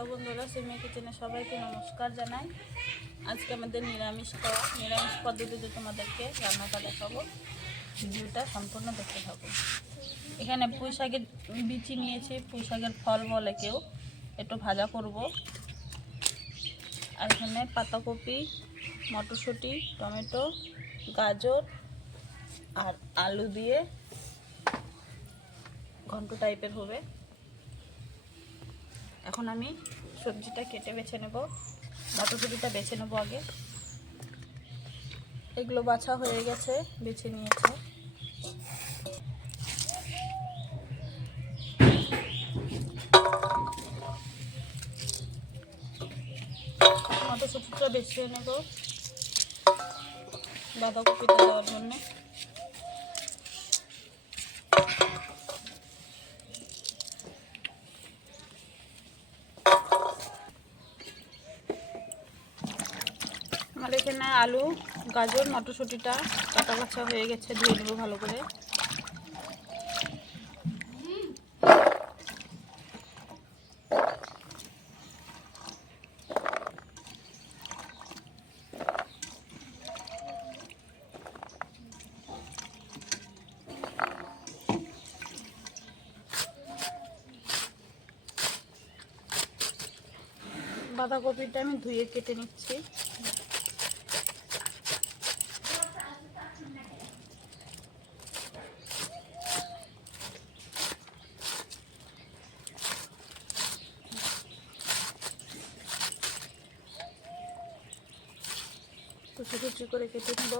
Hello বন্ধুরা, সিমি কিচেনে সবাইকে নমস্কার জানাই। আজকে আমাদের নিরামিষ পদ্ধতিতে তোমাদেরকে রান্নাটা দেখাবো। ভিডিওটা সম্পূর্ণ দেখতে থাকো। এখানে পুঁই শাকের বিচি নিয়েছি, পুঁই শাকের ফল বলে কেউ, একটু ভাজা করব। আর এখানে পাতাকপি, মটরশুঁটি, টমেটো, গাজর আর আলু দিয়ে ঘন্ট টাইপের হবে। এখন আমি সবজিটা কেটে বেছে নেব। মটরশুঁটিটা বেছে নেব আগে। এগুলো বাছা হয়ে গেছে, বেছে নিয়েছে। মটরশুঁটিটা বেছে নেব বাঁধাকপিটা দেওয়ার জন্য। আমার এখানে আলু, গাজর, মটরশুঁটিটা কাটা বাছা হয়ে গেছে, ধুয়ে নেব ভালো করে। বাঁধাকপিটা আমি ধুয়ে কেটে নিচ্ছি। কুচি কুচি করে কেটে নেব।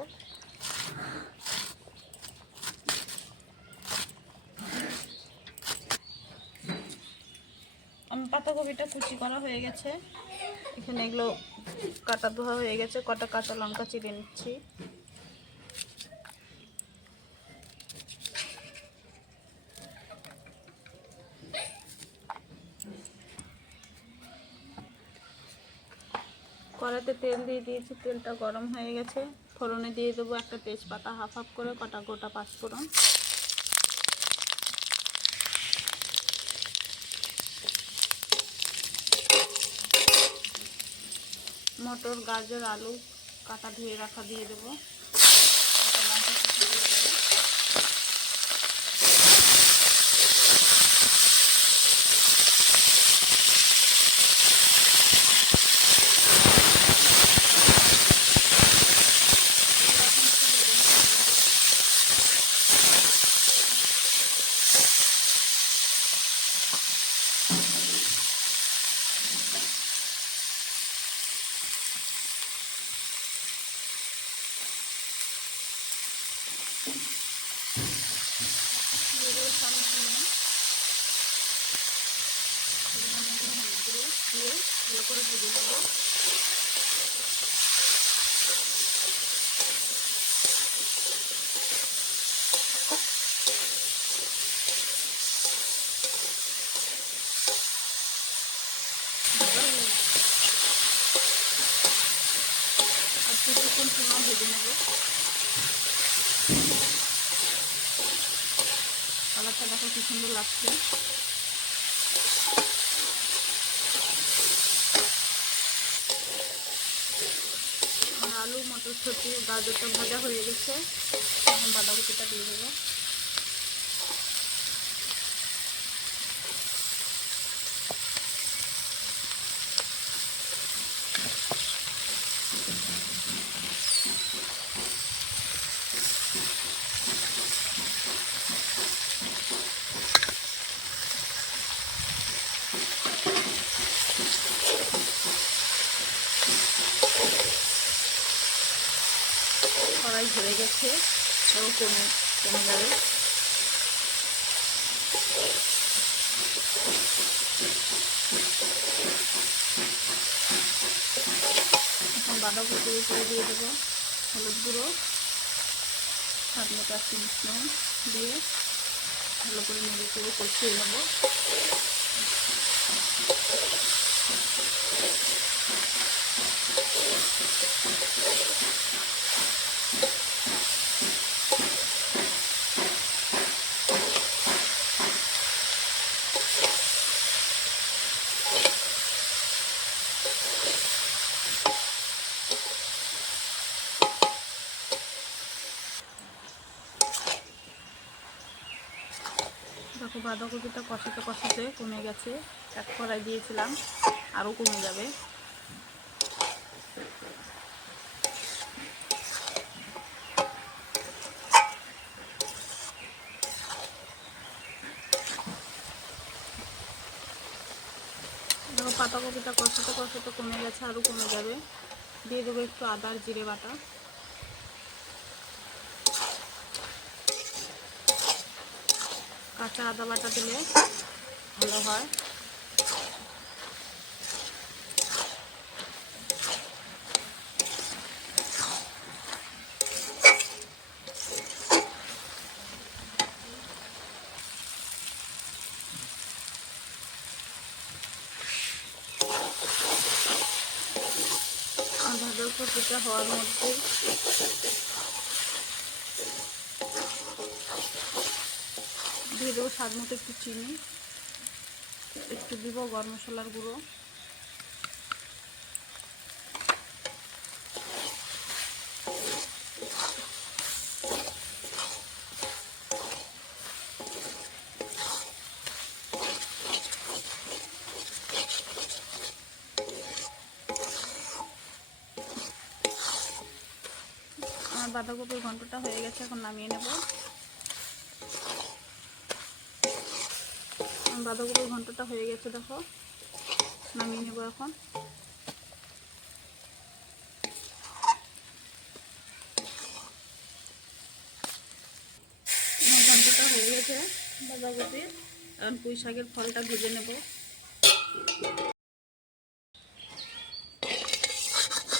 পাতাকপিটা কুচি করা হয়ে গেছে। এখানে এগুলো কাটা ধোয়া হয়ে গেছে। কটা কাঁচা লঙ্কা চিড়ে নিচ্ছি। কড়াইতে তেল দিয়ে দিয়েছি, তেলটা গরম হয়ে গেছে। ফোড়নে দিয়ে দেবো একটা তেজপাতা, হাফ হাফ করে কটা গোটা পাঁচফোড়ন। মটর, গাজর, আলু কাটা ধুয়ে রাখা দিয়ে দেবো। ভালো করে ভেজে নেব। আর কিছুক্ষণ সময় ভেজে নেব। কালারটা দেখো কি সুন্দর লাগছে। আলু, মটরশুঁটি, গাজরটা ভাজা হয়ে গেছে। এখন বাঁধাকপিটা দিয়ে দেবো। কড়াই ধরে গেছে, কমে যাবে। এখন বাঁধাকপির উপরে দিয়ে দেবো হলুদ গুঁড়ো, স্বাদ মতো একটু মিশ্রণ দিয়ে ভালো করে নেড়ে চেড়ে কষিয়ে নেবো। বাঁধাকপিটা কষাতে কষাতে কমে গেছে, এক কড়াই দিয়েছিলাম, আরও কমে যাবে। দেখো পাতাকপিটা কষাতে কষাতে কমে গেছে, আরও কমে যাবে। দিয়ে দেবো একটু আদা আর জিরে বাটা। কাঁচা আদা বাটা দিলে ভালো হয়। বাঁধাকপিটা হওয়ার মধ্যে দিয়ে দেবো স্বাদ মতো একটু চিনি, একটু দিব গরম মশলার গুঁড়ো, আমার বাঁধাকপির ঘন্টটা হয়ে গেছে, এখন নামিয়ে নেব। বাঁধাকপির ঘন্টটা হয়ে গেছে, দেখো নামিয়ে নেব এখন। ঘন্টটা হয়ে গেছে বাঁধাকপির, এখন পুঁই শাকের ফলটা ভেজে নেব।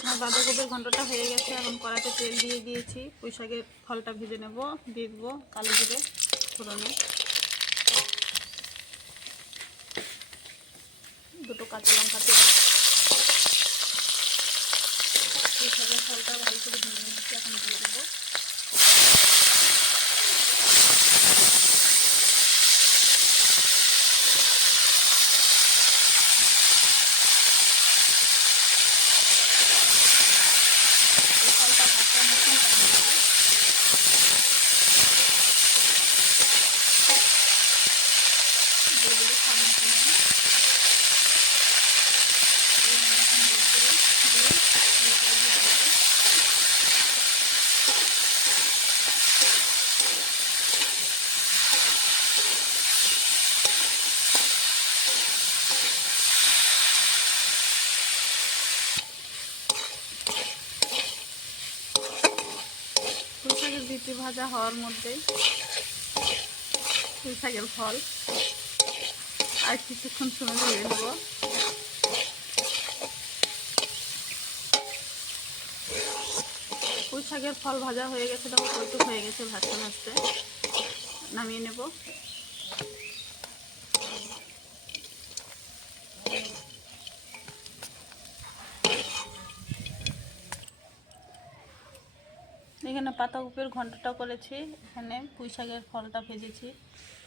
আমার বাঁধাকপির ঘন্টটা হয়ে গেছে, এখন কড়াইতে তেল দিয়ে দিয়েছি, পুঁই শাকের ফলটা ভেজে নেব। দিয়ে দেবো কালো জিরে ফোড়নে, দুটো কাঁচা লঙ্কা তেল, পুঁই শাকের ফলটা ভালো করে ভেজে নিচ্ছি, এখন দিয়ে দেবো। ফলটা ভাজা মতন টাইম লাগে। দিয়ে দেবো স্বাদ মতো নুন, পুঁই শাকের বিচি ভাজা হওয়ার মধ্যেই পুঁই শাকের ফল আর কিছুক্ষণ সময় ভেজে নেব। পুঁই শাকের ফল ভাজা হয়ে গেছে, দেখো কৌতুক হয়ে গেছে ভাজতে ভাজতে, নামিয়ে নেব। এখানে পাতাকপির ঘন্টটা করেছি, এখানে পুঁই শাকের ফলটা ভেজেছি।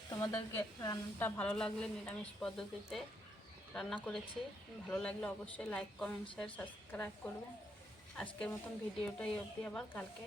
তোমাদেরকে রান্নাটা ভালো লাগলে নিরামিষ পদ্ধতিতে রান্না করেছি, ভালো লাগলে অবশ্যই লাইক কমেন্ট শেয়ার সাবস্ক্রাইব করবেন। আজকের মতন ভিডিওটা এই অবধি, আবার কালকে